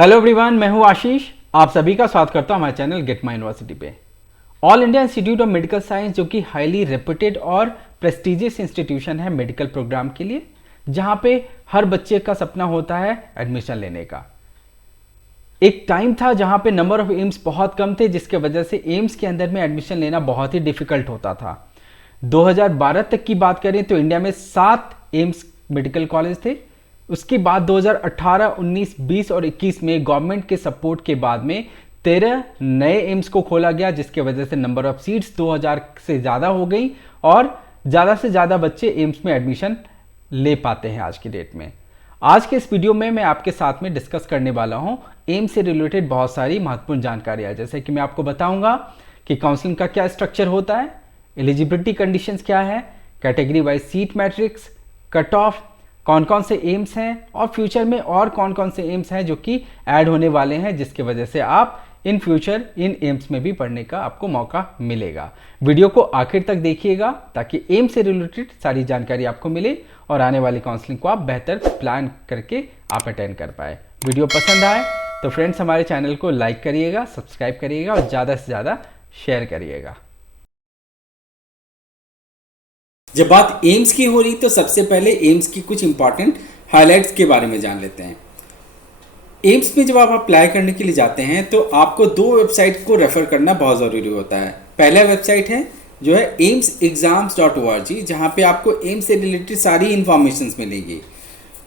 Hello everyone, मैं हूं आशीष। आप सभी का स्वागत करता हूं हमारे चैनल गेट माई यूनिवर्सिटी पे। All India institute of medical science जो कि हाईली रेपुटेड और प्रेस्टिजियस इंस्टीट्यूशन है मेडिकल प्रोग्राम के लिए, जहां पे हर बच्चे का सपना होता है एडमिशन लेने का। एक टाइम था जहां पे नंबर ऑफ एम्स बहुत कम थे, जिसके वजह से एम्स के अंदर में एडमिशन लेना बहुत ही डिफिकल्ट होता था। 2012 तक की बात करें तो इंडिया में 7 एम्स मेडिकल कॉलेज थे। उसके बाद 2018, 19, 20 और 21 में गवर्नमेंट के सपोर्ट के बाद में 13 नए एम्स को खोला गया, जिसके वजह से नंबर ऑफ सीट्स 2000 से ज़्यादा हो गई और ज़्यादा से ज़्यादा बच्चे एम्स में एडमिशन ले पाते हैं आज की डेट में। आज के इस वीडियो में मैं आपके साथ में डिस्कस करने वाला हूं एम्स से रिलेटेड बहुत सारी महत्वपूर्ण जानकारियां, जैसे कि मैं आपको बताऊंगा कि काउंसलिंग का क्या स्ट्रक्चर होता है, एलिजिबिलिटी कंडीशंस क्या है, category wise seat matrix, cut off, कौन कौन से एम्स हैं और फ्यूचर में और कौन कौन से एम्स हैं जो कि ऐड होने वाले हैं, जिसकी वजह से आप इन फ्यूचर इन एम्स में भी पढ़ने का आपको मौका मिलेगा। वीडियो को आखिर तक देखिएगा ताकि एम्स से रिलेटेड सारी जानकारी आपको मिले और आने वाली काउंसलिंग को आप बेहतर प्लान करके आप अटेंड कर पाए। वीडियो पसंद आए तो फ्रेंड्स हमारे चैनल को लाइक करिएगा, सब्सक्राइब करिएगा और ज़्यादा से ज़्यादा शेयर करिएगा। जब बात एम्स की हो रही तो सबसे पहले एम्स की कुछ इंपॉर्टेंट हाइलाइट्स के बारे में जान लेते हैं। एम्स में जब आप अप्लाई करने के लिए जाते हैं तो आपको 2 वेबसाइट को रेफर करना बहुत ज़रूरी होता है। पहला वेबसाइट है जो है aimsexams.org, जहाँ पे आपको एम्स से रिलेटेड सारी इंफॉर्मेशन मिलेगी।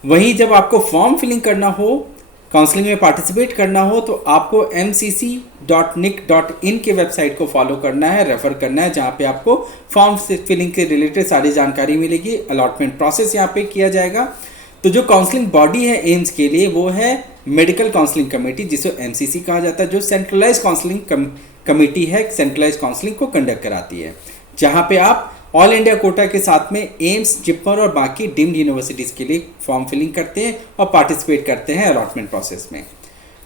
वहीं जब आपको फॉर्म फिलिंग करना हो, काउंसलिंग में पार्टिसिपेट करना हो, तो आपको mcc.nic.in के वेबसाइट को फॉलो करना है, रेफर करना है, जहाँ पे आपको फॉर्म फिलिंग के रिलेटेड सारी जानकारी मिलेगी। अलॉटमेंट प्रोसेस यहाँ पे किया जाएगा। तो जो काउंसलिंग बॉडी है एम्स के लिए वो है मेडिकल काउंसलिंग कमेटी, जिसे MCC कहा जाता है, जो सेंट्रलाइज काउंसलिंग कमेटी है, सेंट्रलाइज काउंसलिंग को कंडक्ट कराती है, जहाँ पे आप ऑल इंडिया कोटा के साथ में एम्स, जिपमर और बाकी डीम्ड यूनिवर्सिटीज़ के लिए फॉर्म फिलिंग करते हैं और पार्टिसिपेट करते हैं अलॉटमेंट प्रोसेस में।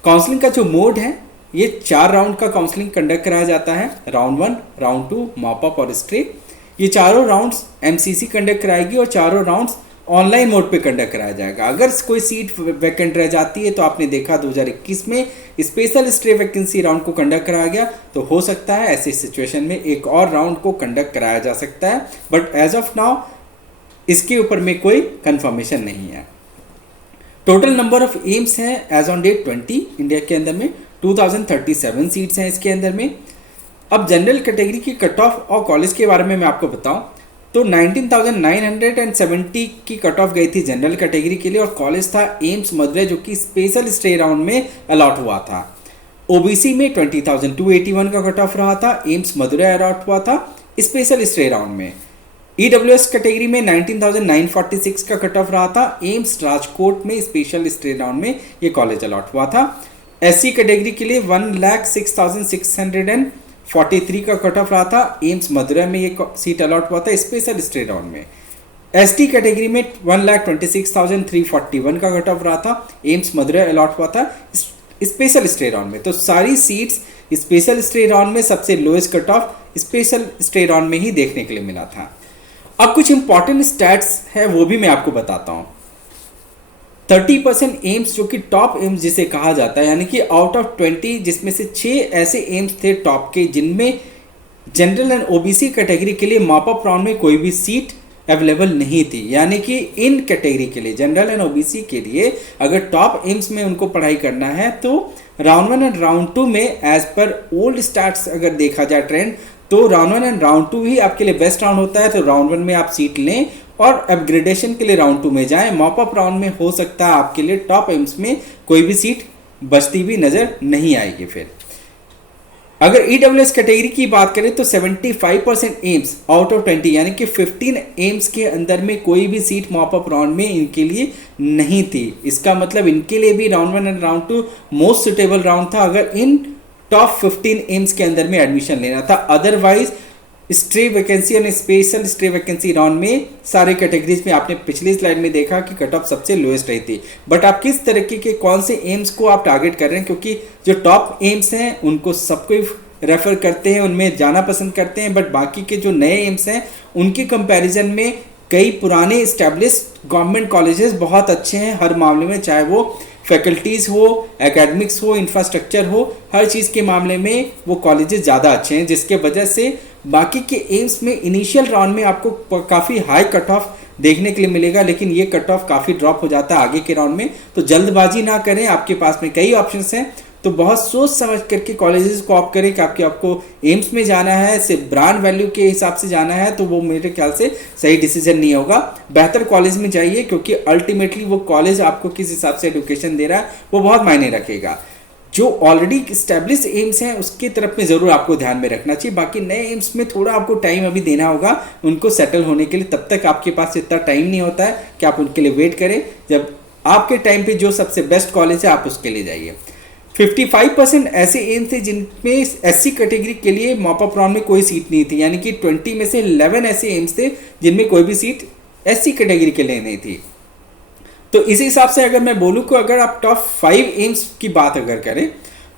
काउंसलिंग का जो मोड है, ये 4 राउंड का काउंसलिंग कंडक्ट कराया जाता है। राउंड 1, राउंड 2, मॉप अप और स्ट्रे। ये चारों राउंड्स MCC कंडक्ट कराएगी और चारों राउंड्स ऑनलाइन मोड पे कंडक्ट कराया जाएगा। अगर कोई सीट वैकेंट रह जाती है तो आपने देखा 2021 में स्पेशल स्ट्रे वैकेंसी राउंड को कंडक्ट कराया गया, तो हो सकता है ऐसी सिचुएशन में एक और राउंड को कंडक्ट कराया जा सकता है, बट एज ऑफ नाउ इसके ऊपर में कोई कंफर्मेशन नहीं है। टोटल नंबर ऑफ एम्स हैं एज ऑन डेट 20 इंडिया के अंदर में, 2037 सीट्स हैं इसके अंदर में। अब जनरल कैटेगरी की कट ऑफ और कॉलेज के बारे में मैं आपको बताऊं तो 19,970 की कट ऑफ गई थी जनरल कैटेगरी के लिए और कॉलेज था एम्स मदुरै, जो कि स्पेशल स्टे राउंड में अलॉट हुआ था। ओबीसी में 20,281 का कट ऑफ रहा था, एम्स मदुरै अलॉट हुआ था स्पेशल स्टे राउंड में। EWS कैटेगरी में 19,946 का कट ऑफ रहा था, एम्स राजकोट में स्पेशल स्टे राउंड में ये कॉलेज अलॉट हुआ था। SC कैटेगरी के लिए 1,06,643 का कट ऑफ रहा था, एम्स मदुरै में ये सीट अलॉट हुआ था स्पेशल स्टे राउंड में। ST कैटेगरी में 1,26,341 का कट ऑफ रहा था, एम्स मदुरै अलॉट हुआ था स्पेशल स्टे राउंड में। तो सारी सीट्स स्पेशल स्टे राउंड में सबसे lowest cut off special stay round में ही देखने के लिए मिला था। अब कुछ इंपॉर्टेंट स्टैट्स है वो भी मैं आपको बताता हूँ। 30% एम्स जो कि टॉप एम्स जिसे कहा जाता है, यानी कि आउट ऑफ 20 जिसमें से 6 ऐसे एम्स थे टॉप के जिनमें जनरल एंड ओबीसी कैटेगरी के लिए मॉप अप राउंड में कोई भी सीट अवेलेबल नहीं थी। यानी कि इन कैटेगरी के लिए जनरल एंड ओबीसी के लिए अगर टॉप एम्स में उनको पढ़ाई करना है तो राउंड 1 एंड राउंड 2 में एज पर ओल्ड स्टार्ट्स अगर देखा जाए ट्रेंड, तो राउंड 1 एंड राउंड 2 ही आपके लिए बेस्ट राउंड होता है। तो राउंड 1 में आप सीट लें और अपग्रेडेशन के लिए राउंड 2 में जाएं। मॉप अप राउंड में हो सकता है आपके लिए टॉप एम्स में कोई भी सीट बचती भी नजर नहीं आएगी। फिर अगर EWS कैटेगरी की बात करें तो 75% एम्स आउट ऑफ 20 यानी कि 15 एम्स के अंदर में कोई भी सीट मॉप अप राउंड में इनके लिए नहीं थी। इसका मतलब इनके लिए भी round 1 and round 2 most suitable round था अगर इन टॉप 15 एम्स के अंदर में एडमिशन लेना था। अदरवाइज स्ट्रे वैकेंसी और स्पेशल स्ट्रे वैकेंसी राउंड में सारे कैटेगरीज में आपने पिछली स्लाइड में देखा कि कट ऑफ सबसे लोएस्ट रही थी। बट आप किस तरीके के कौन से एम्स को आप टारगेट कर रहे हैं, क्योंकि जो टॉप एम्स हैं उनको सबको रेफर करते हैं, उनमें जाना पसंद करते हैं, बट बाकी के जो नए एम्स हैं उनके कंपैरिजन में कई पुराने इस्टेब्लिश गवर्नमेंट कॉलेजेस बहुत अच्छे हैं हर मामले में, चाहे वो फैकल्टीज़ हो, एकेडमिक्स हो, इंफ्रास्ट्रक्चर हो, हर चीज़ के मामले में वो कॉलेजेस ज़्यादा अच्छे हैं, जिसके वजह से बाकी के एम्स में इनिशियल राउंड में आपको काफ़ी हाई कट ऑफ देखने के लिए मिलेगा, लेकिन ये कट ऑफ काफ़ी ड्रॉप हो जाता है आगे के राउंड में। तो जल्दबाजी ना करें, आपके पास में कई ऑप्शंस हैं, तो बहुत सोच समझ करके कॉलेजेस को ऑप्ट करें कि आपको एम्स में जाना है, सिर्फ ब्रांड वैल्यू के हिसाब से जाना है, तो वो मेरे ख्याल से सही डिसीजन नहीं होगा। बेहतर कॉलेज में जाइए, क्योंकि अल्टीमेटली वो कॉलेज आपको किस हिसाब से एजुकेशन दे रहा है वो बहुत मायने रखेगा। जो ऑलरेडी स्टैब्लिश एम्स हैं उसकी तरफ में ज़रूर आपको ध्यान में रखना चाहिए, बाकी नए एम्स में थोड़ा आपको टाइम अभी देना होगा उनको सेटल होने के लिए। तब तक आपके पास इतना टाइम नहीं होता है कि आप उनके लिए वेट करें। जब आपके टाइम पे जो सबसे बेस्ट कॉलेज है आप उसके लिए जाइए। 55% ऐसे एम्स थे जिनमें SC कैटेगरी के लिए मॉप अप राउंड में कोई सीट नहीं थी, यानी कि 20 में से 11 ऐसे एम्स थे जिनमें कोई भी सीट SC कैटेगरी के लिए नहीं थी। तो इस हिसाब से अगर मैं बोलूँ कि अगर आप टॉप 5 एम्स की बात अगर करें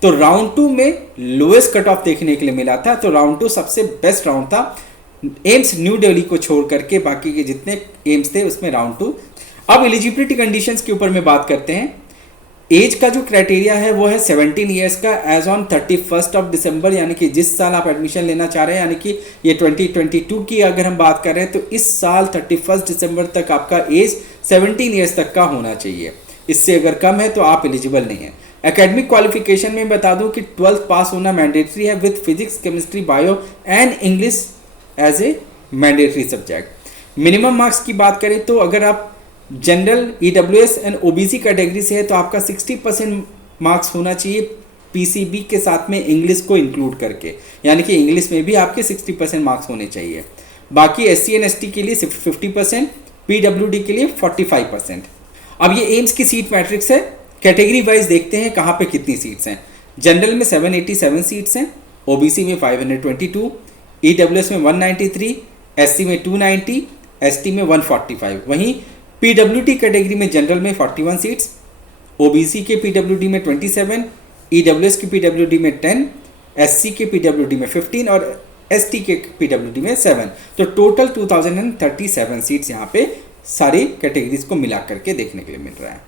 तो राउंड 2 में लोएस्ट कट ऑफ देखने के लिए मिला था। तो राउंड 2 सबसे बेस्ट राउंड था एम्स न्यू दिल्ली को छोड़ करके, बाकी के जितने एम्स थे उसमें राउंड 2। अब एलिजिबिलिटी कंडीशंस के ऊपर में बात करते हैं। एज का जो क्राइटेरिया है वो है 17 ईयर्स का एज ऑन 31 ऑफ दिसंबर, यानी कि जिस साल आप एडमिशन लेना चाह रहे हैं, यानी कि ये 2022 की अगर हम बात कर रहे हैं तो इस साल 31 दिसंबर तक आपका एज 17 ईयर्स तक का होना चाहिए। इससे अगर कम है तो आप एलिजिबल नहीं है। एकेडमिक क्वालिफिकेशन में बता दूं कि 12th पास होना मैंडेटरी है with physics, chemistry, bio and English as a mandatory subject. Minimum marks की बात करें तो अगर आप जनरल, EWS एंड OBC कैटेगरी से है तो आपका 60% मार्क्स होना चाहिए PCB के साथ में इंग्लिश को इंक्लूड करके, यानी कि इंग्लिश में भी आपके 60% मार्क्स होने चाहिए। बाकी SC एंड ST के लिए 50%, PWD के लिए 45%। अब ये एम्स की सीट मैट्रिक्स है, कैटेगरी वाइज देखते हैं कहाँ पे कितनी सीट्स हैं। जनरल में 787 सीट्स हैं, OBC में 522, EWS में 193, SC में 290, ST में 145। वहीं PWD कैटेगरी में जनरल में 41 सीट्स, OBC के PWD में 27, EWS के PWD में 10, SC के PWD में 15 और ST के PWD में 7। तो टोटल 2037 सीट्स यहाँ पे सारी कैटेगरीज को मिला करके देखने के लिए मिल रहा है।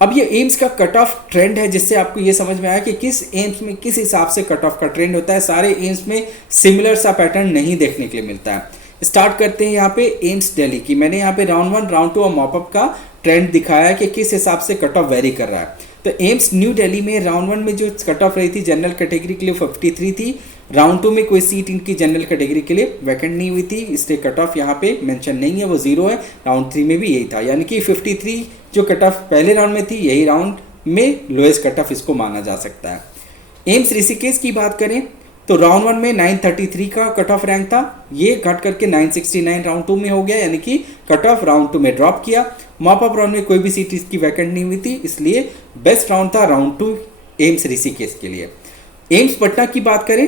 अब ये एम्स का कट ऑफ ट्रेंड है, जिससे आपको ये समझ में आया कि किस एम्स में किस हिसाब से कट ऑफ का ट्रेंड होता है। सारे एम्स में सिमिलर सा पैटर्न नहीं देखने के लिए मिलता है। स्टार्ट करते हैं यहाँ पे एम्स दिल्ली की। मैंने यहाँ पे राउंड 1, राउंड 2 और मॉपअप का ट्रेंड दिखाया कि किस हिसाब से कट ऑफ वेरी कर रहा है। तो एम्स न्यू दिल्ली में राउंड 1 में जो कट ऑफ रही थी जनरल कैटेगरी के लिए 53 थी। राउंड 2 में कोई सीट इनकी जनरल कैटेगरी के लिए वैकेंट नहीं हुई थी, इसलिए कट ऑफ यहाँ पे मेंशन नहीं है, वो 0 है। राउंड 3 में भी यही था, यानी कि 53 जो कट ऑफ पहले राउंड में थी यही राउंड में लोएस्ट कट ऑफ इसको माना जा सकता है। एम्स ऋषिकेश की बात करें तो राउंड 1 में 933 का कट ऑफ रैंक था, ये घट करके 969 राउंड 2 में हो गया, यानी कि कट ऑफ राउंड 2 में ड्रॉप किया। मॉप अप राउंड में कोई भी सीट इसकी वैकेंट नहीं हुई थी, इसलिए बेस्ट राउंड था राउंड 2 एम्स ऋषिकेश के लिए। एम्स पटना की बात करें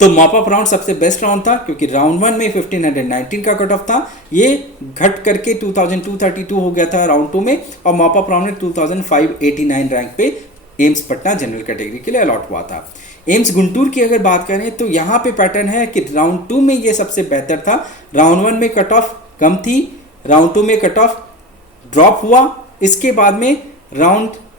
तो मॉप अप राउंड सबसे बेस्ट राउंड था, क्योंकि राउंड 1 में 1519 का कट ऑफ था, ये घट करके 2232 हो गया था राउंड 2 में, और मॉप अप राउंड में 2589 रैंक पे एम्स पटना जनरल कैटेगरी के लिए अलॉट हुआ था। एम्स गुंटूर की अगर बात करें तो यहाँ पे पैटर्न है कि राउंड 2 में ये सबसे बेहतर था। राउंड 1 में कट ऑफ कम थी, राउंड 2 में कट ऑफ ड्रॉप हुआ, इसके बाद में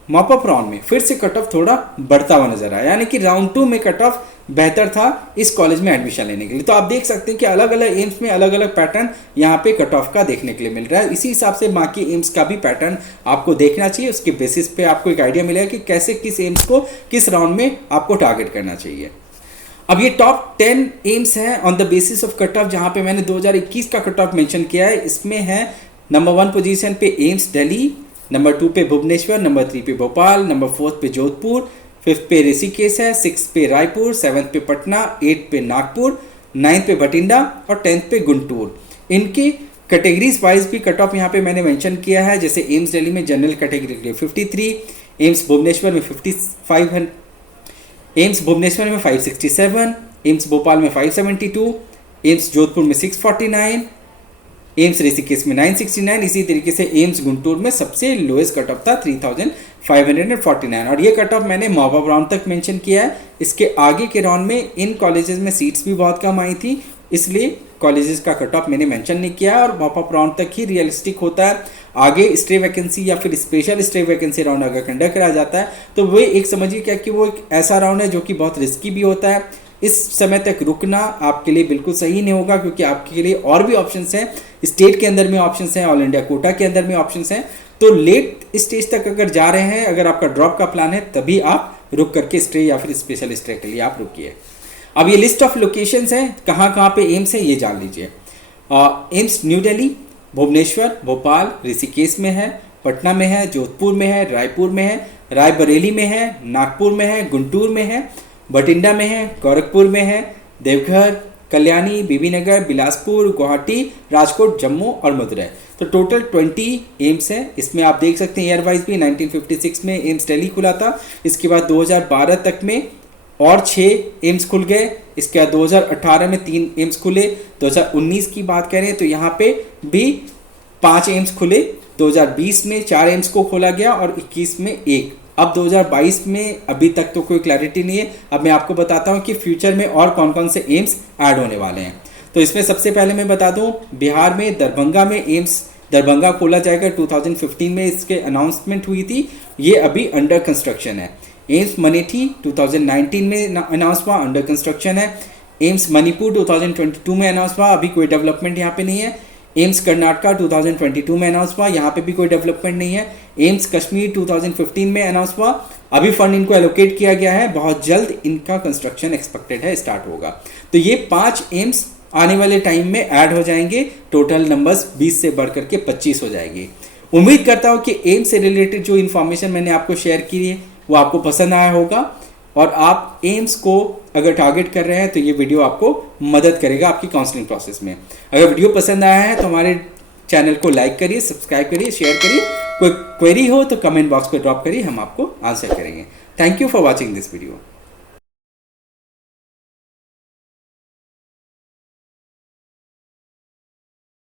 मॉप अप राउंड में फिर से कट ऑफ थोड़ा बढ़ता हुआ नजर आया, यानी कि राउंड 2 में कट ऑफ बेहतर था इस कॉलेज में एडमिशन लेने के लिए। तो आप देख सकते हैं कि अलग अलग एम्स में अलग अलग पैटर्न यहाँ पे कट ऑफ का देखने के लिए मिल रहा है। इसी हिसाब से बाकी एम्स का भी पैटर्न आपको देखना चाहिए, उसके बेसिस पे आपको एक आइडिया मिलेगा कि कैसे किस एम्स को किस राउंड में आपको टारगेट करना चाहिए। अब ये टॉप 10 एम्स हैं on the basis of cut off, जहाँ पे मैंने 2021 का कट ऑफ मेंशन किया है। इसमें है नंबर 1 पोजीशन पे एम्स दिल्ली, नंबर 2 पे भुवनेश्वर, नंबर 3 पे भोपाल, नंबर 4 पे जोधपुर, 5th पे ऋषिकेश है, 6th पे रायपुर, 7th पे पटना, 8th पे नागपुर, 9th पे बठिंडा और 10th पे गुंटूर। इनकी कैटेगरीज वाइज भी कट ऑफ यहाँ पे मैंने मेंशन किया है, जैसे एम्स दिल्ली में जनरल कैटेगरी के लिए 53, एम्स भुवनेश्वर में 55, एम्स भुवनेश्वर में 567, एम्स भोपाल में 572, एम्स जोधपुर में 649, एम्स ऋषिकेश में 969। इसी तरीके से एम्स गुंटूर में सबसे लोएस्ट कट ऑफ था 3549, और ये कट ऑफ मैंने मॉप अप राउंड तक मेंशन किया है। इसके आगे के राउंड में इन कॉलेजेस में सीट्स भी बहुत कम आई थी, इसलिए कॉलेजेस का कट ऑफ मैंने मेंशन नहीं किया और मॉप अप राउंड तक ही रियलिस्टिक होता है। आगे स्टे वैकेंसी या फिर स्पेशल स्टे वैकेंसी राउंड अगर कंडक्ट करा जाता है तो वो एक समझिए क्या कि वो एक ऐसा राउंड है जो कि बहुत रिस्की भी होता है। इस समय तक रुकना आपके लिए बिल्कुल सही नहीं होगा, क्योंकि आपके लिए और भी ऑप्शंस हैं, स्टेट के अंदर में ऑप्शंस हैं, ऑल इंडिया कोटा के अंदर में ऑप्शंस हैं। तो लेट स्टेज तक अगर जा रहे हैं, अगर आपका ड्रॉप का प्लान है, तभी आप रुक करके स्टे या फिर स्पेशल स्टे के लिए आप रुकिए। अब ये लिस्ट ऑफ लोकेशंस हैं, कहाँ कहाँ पे एम्स है ये जान लीजिए। एम्स न्यू दिल्ली, भुवनेश्वर, भोपाल, ऋषिकेश में है, पटना में है, जोधपुर में है, रायपुर में है, रायबरेली में है, नागपुर में है, गुंटूर में है, बठिंडा में है, गोरखपुर में है, देवघर, कल्याणी, बीबीनगर, बिलासपुर, गुवाहाटी, राजकोट, जम्मू और मदुरई। तो टोटल 20 एम्स है। इसमें आप देख सकते हैं ईयर वाइज भी 1956 में एम्स दिल्ली खुला था, इसके बाद 2012 तक में और 6 एम्स खुल गए, इसके बाद 2018 में 3 एम्स खुले, 2019 की बात करें तो यहाँ पे भी 5 एम्स खुले, 2020 में 4 एम्स को खोला गया और 21 में 1। अब 2022 में अभी तक तो कोई क्लैरिटी नहीं है। अब मैं आपको बताता हूँ कि फ्यूचर में और कौन कौन से एम्स ऐड होने वाले हैं। तो इसमें सबसे पहले मैं बता दूँ, बिहार में दरभंगा में एम्स दरभंगा खोला जाएगा। 2015 में इसके अनाउंसमेंट हुई थी, ये अभी अंडर कंस्ट्रक्शन है। एम्स मनेठी 2019 में अनाउंस हुआ, अंडर कंस्ट्रक्शन है। एम्स मणिपुर 2022 में अनाउंस हुआ, अभी कोई डेवलपमेंट यहाँ पे नहीं है। एम्स कर्नाटका 2022 में अनाउंस हुआ, यहाँ पे भी कोई डेवलपमेंट नहीं है। एम्स कश्मीर 2015 में अनाउंस हुआ, अभी फंड इनको एलोकेट किया गया है, बहुत जल्द इनका कंस्ट्रक्शन एक्सपेक्टेड है, स्टार्ट होगा। तो ये 5 एम्स आने वाले टाइम में ऐड हो जाएंगे, टोटल नंबर्स 20 से बढ़ करके 25 हो जाएगी। उम्मीद करता हूँ कि एम्स से रिलेटेड जो इन्फॉर्मेशन मैंने आपको शेयर की है वो आपको पसंद आया होगा, और आप एम्स को अगर टारगेट कर रहे हैं तो ये वीडियो आपको मदद करेगा आपकी काउंसलिंग प्रोसेस में। अगर वीडियो पसंद आया है तो हमारे चैनल को लाइक करिए, सब्सक्राइब करिए, शेयर करिए। कोई क्वेरी हो तो कमेंट बॉक्स पे ड्रॉप करिए, हम आपको आंसर करेंगे। Thank you for watching this video.